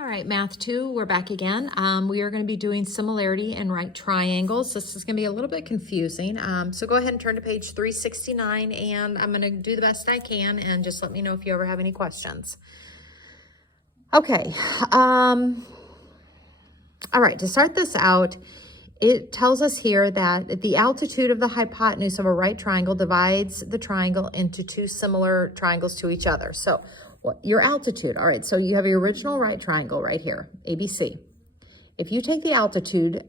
All right, Math 2, we're back again. We are going to be doing similarity and right triangles. This is going to be a little bit confusing. So go ahead and turn to page 369, and I'm going to do the best I can, and just let me know if you ever have any questions. Okay. All right, to start this out, it tells us here that the altitude of the hypotenuse of a right triangle divides the triangle into two similar triangles to each other. So your altitude, all right, so you have your original right triangle right here, ABC. If you take the altitude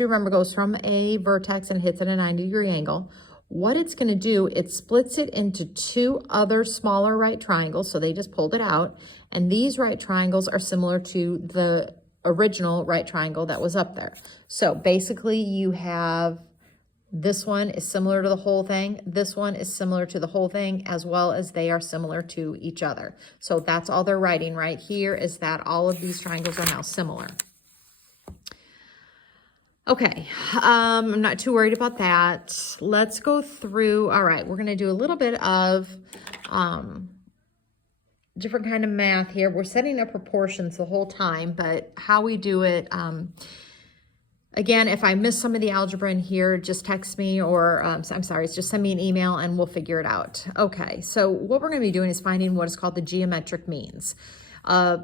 remember goes from a vertex and hits at a 90-degree angle. What it's going to do, it splits it into two other smaller right triangles, so they just pulled it out, and these right triangles are similar to the original right triangle that was up there. So basically you have this one is similar to the whole thing. This one is similar to the whole thing, as well as they are similar to each other. So that's all they're writing right here, is that all of these triangles are now similar. Okay, I'm not too worried about that. Let's go through. All right, we're going to do a little bit of different kind of math here. We're setting up proportions the whole time, but how we do it, again, if I miss some of the algebra in here, just text me, or I'm sorry, just send me an email and we'll figure it out. Okay, so what we're going to be doing is finding what is called the geometric means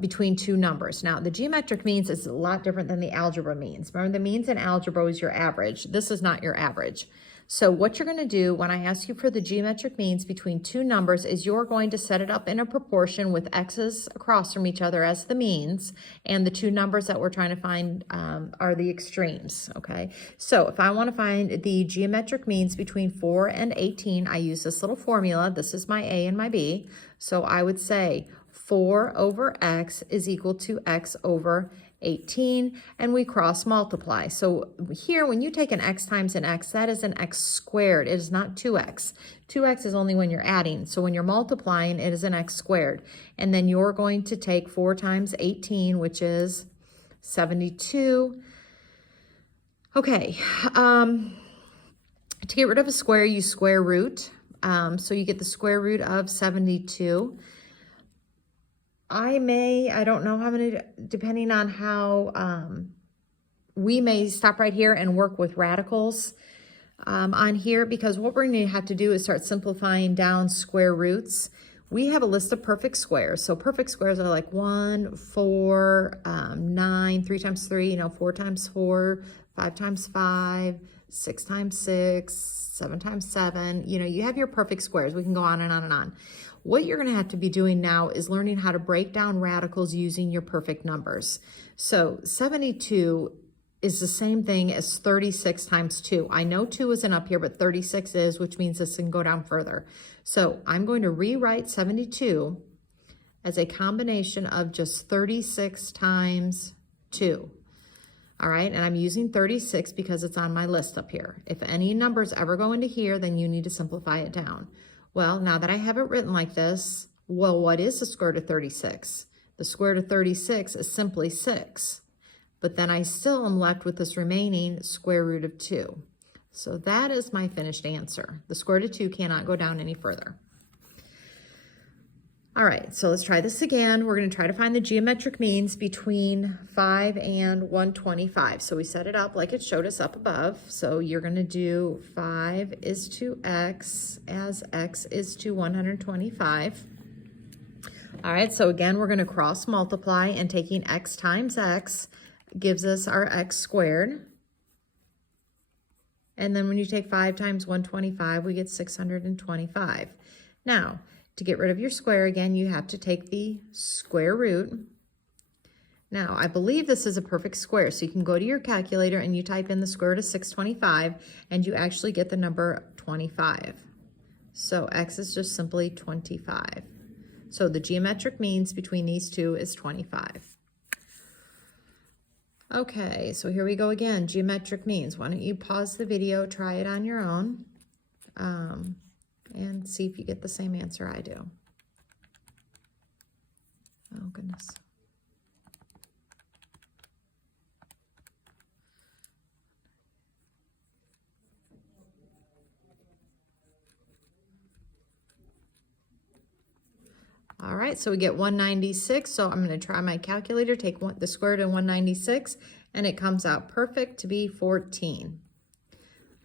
between two numbers. Now, the geometric means is a lot different than the algebra means. Remember, the means in algebra is your average. This is not your average. So what you're going to do when I ask you for the geometric means between two numbers is you're going to set it up in a proportion with x's across from each other as the means, and the two numbers that we're trying to find are the extremes, okay? So if I want to find the geometric means between 4 and 18, I use this little formula. This is my A and my B. So I would say 4 over x is equal to x over 18, and we cross multiply. So here, when you take an x times an x, that is an x squared. It is not 2x. 2x is only when you're adding. So when you're multiplying, it is an x squared. And then you're going to take 4 times 18, which is 72. Okay, to get rid of a square, you square root. So you get the square root of 72. I don't know how many, depending on how, we may stop right here and work with radicals on here, because what we're going to have to do is start simplifying down square roots. We have a list of perfect squares. So perfect squares are like 1, 4, 9, 3 times 3, 4 times 4, 5 times 5, 6 times 6, 7 times 7. You have your perfect squares. We can go on and on and on. What you're going to have to be doing now is learning how to break down radicals using your perfect numbers. So 72 is the same thing as 36 times 2. I know 2 isn't up here, but 36 is, which means this can go down further. So I'm going to rewrite 72 as a combination of just 36 times 2. All right, and I'm using 36 because it's on my list up here. If any numbers ever go into here, then you need to simplify it down. Well, now that I have it written like this, well, what is the square root of 36? The square root of 36 is simply 6. But then I still am left with this remaining square root of 2. So that is my finished answer. The square root of 2 cannot go down any further. All right, so let's try this again. We're going to try to find the geometric means between 5 and 125. So we set it up like it showed us up above. So you're going to do 5 is to x as x is to 125. All right, so again, we're going to cross multiply, and taking x times x gives us our x squared. And then when you take 5 times 125, we get 625. Now, to get rid of your square, again, you have to take the square root. Now, I believe this is a perfect square, so you can go to your calculator and you type in the square root of 625, and you actually get the number 25. So x is just simply 25. So the geometric means between these two is 25. Okay, so here we go again, geometric means. Why don't you pause the video, try it on your own, and see if you get the same answer I do. Oh, goodness. All right. right, so we get 196. So I'm going to try my calculator, take the square root of 196, and it comes out perfect to be 14.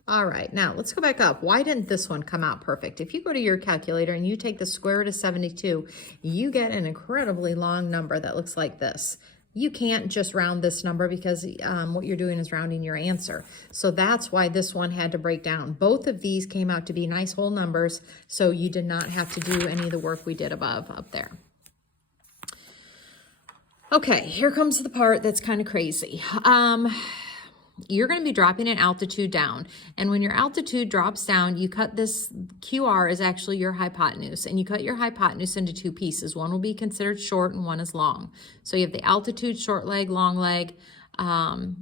All right, now let's go back up. Why didn't this one come out perfect? If you go to your calculator and you take the square root of 72, you get an incredibly long number that looks like this. You can't just round this number because what you're doing is rounding your answer. So that's why this one had to break down. Both of these came out to be nice whole numbers, so you did not have to do any of the work we did above up there. Okay, here comes the part that's kind of crazy. You're going to be dropping an altitude down. And when your altitude drops down, you cut this, QR is actually your hypotenuse, and you cut your hypotenuse into two pieces. One will be considered short and one is long. So you have the altitude, short leg, long leg. And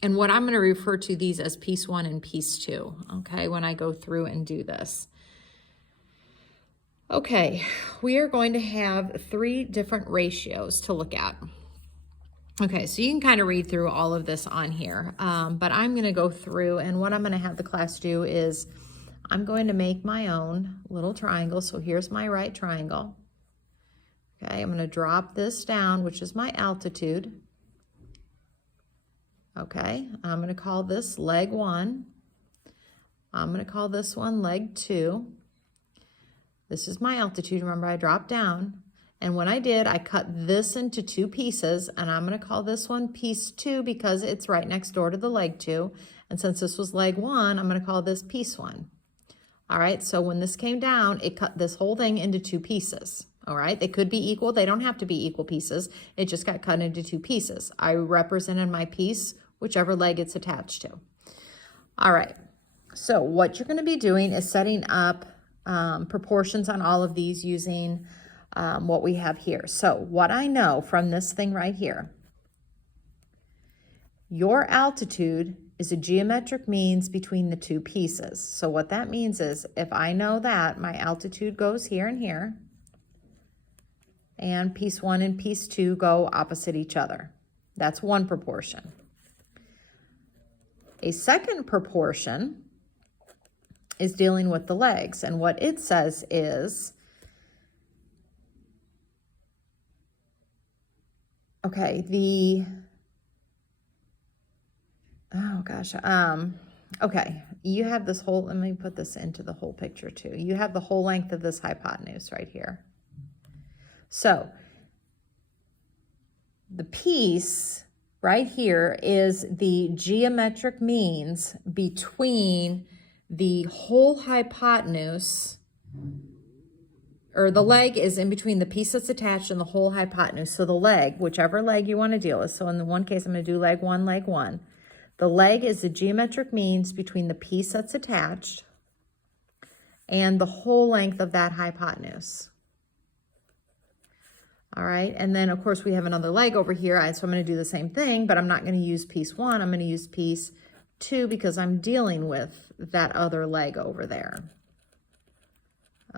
what I'm going to refer to these as piece 1 and piece 2, okay, when I go through and do this. Okay, we are going to have 3 different ratios to look at. Okay, so you can kind of read through all of this on here, but I'm going to go through, and what I'm going to have the class do is I'm going to make my own little triangle. So here's my right triangle. Okay, I'm going to drop this down, which is my altitude. Okay, I'm going to call this leg 1. I'm going to call this one leg 2. This is my altitude. Remember, I dropped down. And when I did, I cut this into 2 pieces, and I'm going to call this one piece 2 because it's right next door to the leg 2. And since this was leg 1, I'm going to call this piece 1. All right, so when this came down, it cut this whole thing into 2 pieces. All right, they could be equal. They don't have to be equal pieces. It just got cut into 2 pieces. I represented my piece, whichever leg it's attached to. All right, so what you're going to be doing is setting up proportions on all of these using what we have here. So what I know from this thing right here, your altitude is a geometric means between the 2 pieces. So what that means is if I know that my altitude goes here and here, and piece 1 and piece 2 go opposite each other. That's one proportion. A second proportion is dealing with the legs, and what it says is, okay, okay, you have this whole, let me put this into the whole picture too. You have the whole length of this hypotenuse right here. So the piece right here is the geometric means between the whole hypotenuse, or the leg is in between the piece that's attached and the whole hypotenuse. So the leg, whichever leg you want to deal with. So in the one case, I'm going to do leg 1, leg 1. The leg is the geometric means between the piece that's attached and the whole length of that hypotenuse. All right, and then of course we have another leg over here, so I'm going to do the same thing, but I'm not going to use piece 1, I'm going to use piece 2 because I'm dealing with that other leg over there.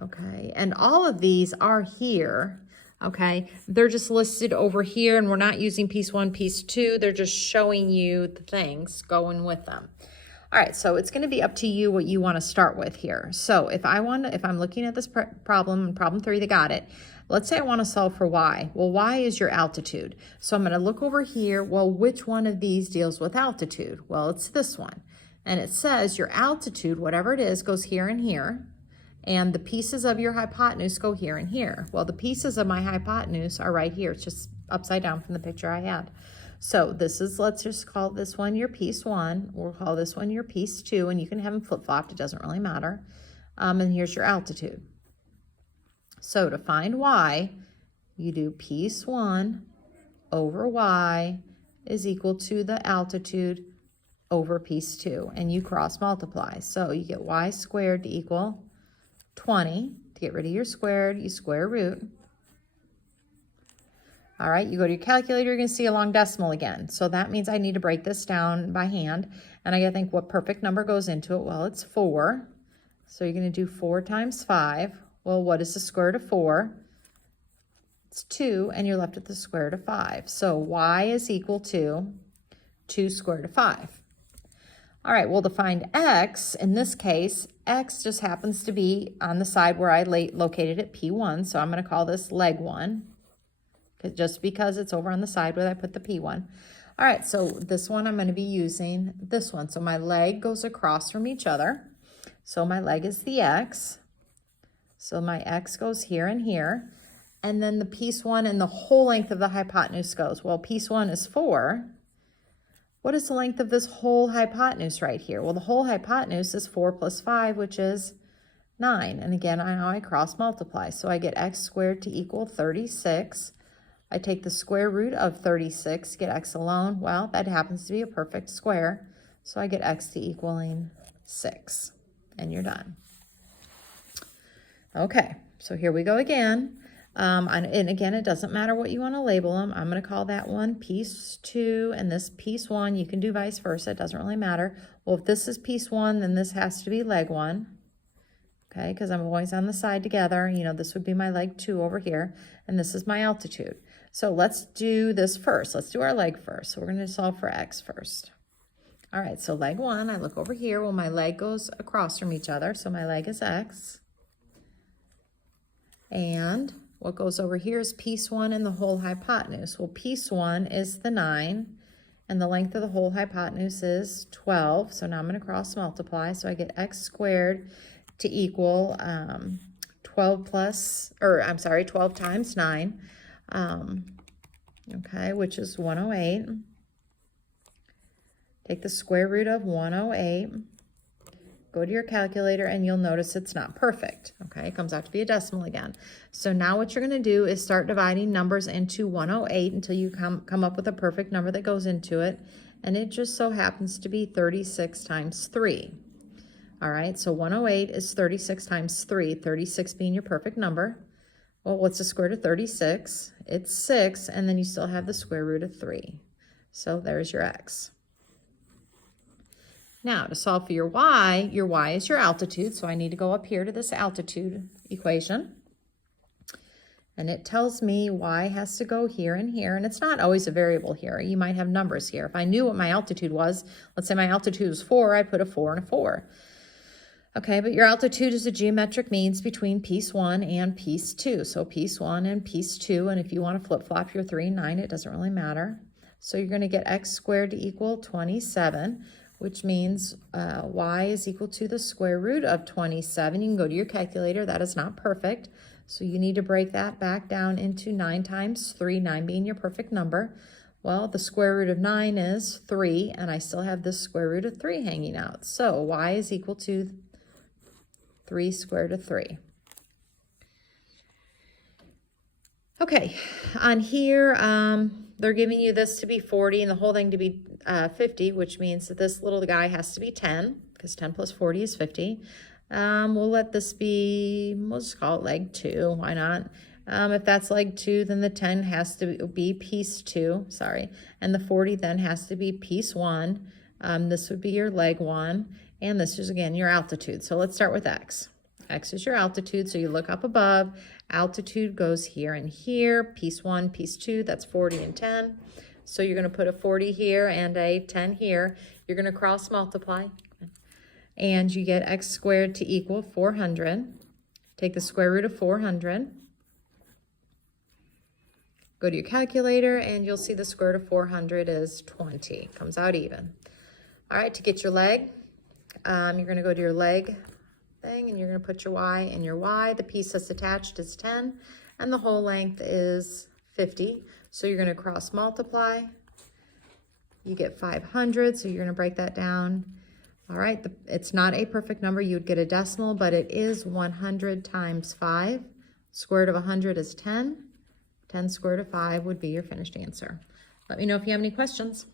Okay, and all of these are here, okay? They're just listed over here, and we're not using piece 1, piece 2, they're just showing you the things going with them. All right, so it's going to be up to you what you want to start with here. So if I'm looking at this problem 3, they got it. Let's say I want to solve for y. Well, y is your altitude. So I'm going to look over here. Well, which one of these deals with altitude? Well, it's this one. And it says your altitude, whatever it is, goes here and here. And the pieces of your hypotenuse go here and here. Well, the pieces of my hypotenuse are right here. It's just upside down from the picture I had. So this is, let's just call this one your piece 1. We'll call this one your piece 2, and you can have them flip-flopped. It doesn't really matter. And here's your altitude. So to find y, you do piece 1 over y is equal to the altitude over piece 2, and you cross multiply. So you get y squared to equal 20. To get rid of your squared, you square root. All right, you go to your calculator, you're going to see a long decimal again. So that means I need to break this down by hand. And I got to think what perfect number goes into it. Well, it's 4. So you're going to do 4 times 5. Well, what is the square root of 4? It's 2, and you're left with the square root of 5. So y is equal to 2 square root of 5. All right, well, to find x, in this case, x just happens to be on the side where I located it, P1, so I'm going to call this leg 1, just because it's over on the side where I put the P1. All right, so this one I'm going to be using this one. So my leg goes across from each other. So my leg is the x. So my x goes here and here. And then the piece 1 and the whole length of the hypotenuse goes. Well, piece 1 is 4. What is the length of this whole hypotenuse right here? Well, the whole hypotenuse is 4 plus 5, which is 9. And again, I cross multiply. So I get x squared to equal 36. I take the square root of 36, get x alone. Well, that happens to be a perfect square. So I get x to equaling 6. And you're done. Okay, so here we go again. And again, it doesn't matter what you want to label them. I'm going to call that one piece 2 and this piece 1. You can do vice versa. It doesn't really matter. Well, if this is piece 1, then this has to be leg 1. Okay, because I'm always on the side together. You know, this would be my leg 2 over here. And this is my altitude. So let's do this first. Let's do our leg first. So we're going to solve for x first. All right, so leg 1, I look over here. Well, my leg goes across from each other. So my leg is x. And what goes over here is piece 1 and the whole hypotenuse. Well, piece 1 is the 9, and the length of the whole hypotenuse is 12. So now I'm going to cross multiply. So I get x squared to equal 12 times 9, okay, which is 108. Take the square root of 108. Go to your calculator and you'll notice it's not perfect. Okay, it comes out to be a decimal again. So now what you're going to do is start dividing numbers into 108 until you come up with a perfect number that goes into it. And it just so happens to be 36 times 3. All right, so 108 is 36 times 3, 36 being your perfect number. Well, what's the square root of 36? It's 6, and then you still have the square root of 3. So there's your x. Now, to solve for your y is your altitude, so I need to go up here to this altitude equation. And it tells me y has to go here and here, and it's not always a variable here. You might have numbers here. If I knew what my altitude was, let's say my altitude was 4, I'd put a 4 and a 4. Okay, but your altitude is a geometric means between piece 1 and piece 2. So piece 1 and piece 2, and if you want to flip-flop your 3 and 9, it doesn't really matter. So you're going to get x squared to equal 27, which means y is equal to the square root of 27. You can go to your calculator. That is not perfect. So you need to break that back down into 9 times 3, 9 being your perfect number. Well, the square root of 9 is 3, and I still have this square root of 3 hanging out. So y is equal to 3 squared of 3. Okay, on here, they're giving you this to be 40 and the whole thing to be 50, which means that this little guy has to be 10, because 10 plus 40 is 50. We'll let this be, we'll just call it leg 2, why not? If that's leg 2, then the 10 has to be piece 2, sorry, and the 40 then has to be piece 1. This would be your leg 1, and this is, again, your altitude. So let's start with x. X is your altitude, so you look up above. Altitude goes here and here. Piece 1, piece 2, that's 40 and 10. So you're going to put a 40 here and a 10 here. You're going to cross multiply, and you get x squared to equal 400. Take the square root of 400. Go to your calculator, and you'll see the square root of 400 is 20. Comes out even. All right, to get your leg, you're going to go to your leg thing, and you're going to put your y in your y. The piece that's attached is 10, and the whole length is 50. So you're going to cross multiply. You get 500, so you're going to break that down. All right, it's not a perfect number. You would get a decimal, but it is 100 times 5. Square root of 100 is 10. 10 squared of 5 would be your finished answer. Let me know if you have any questions.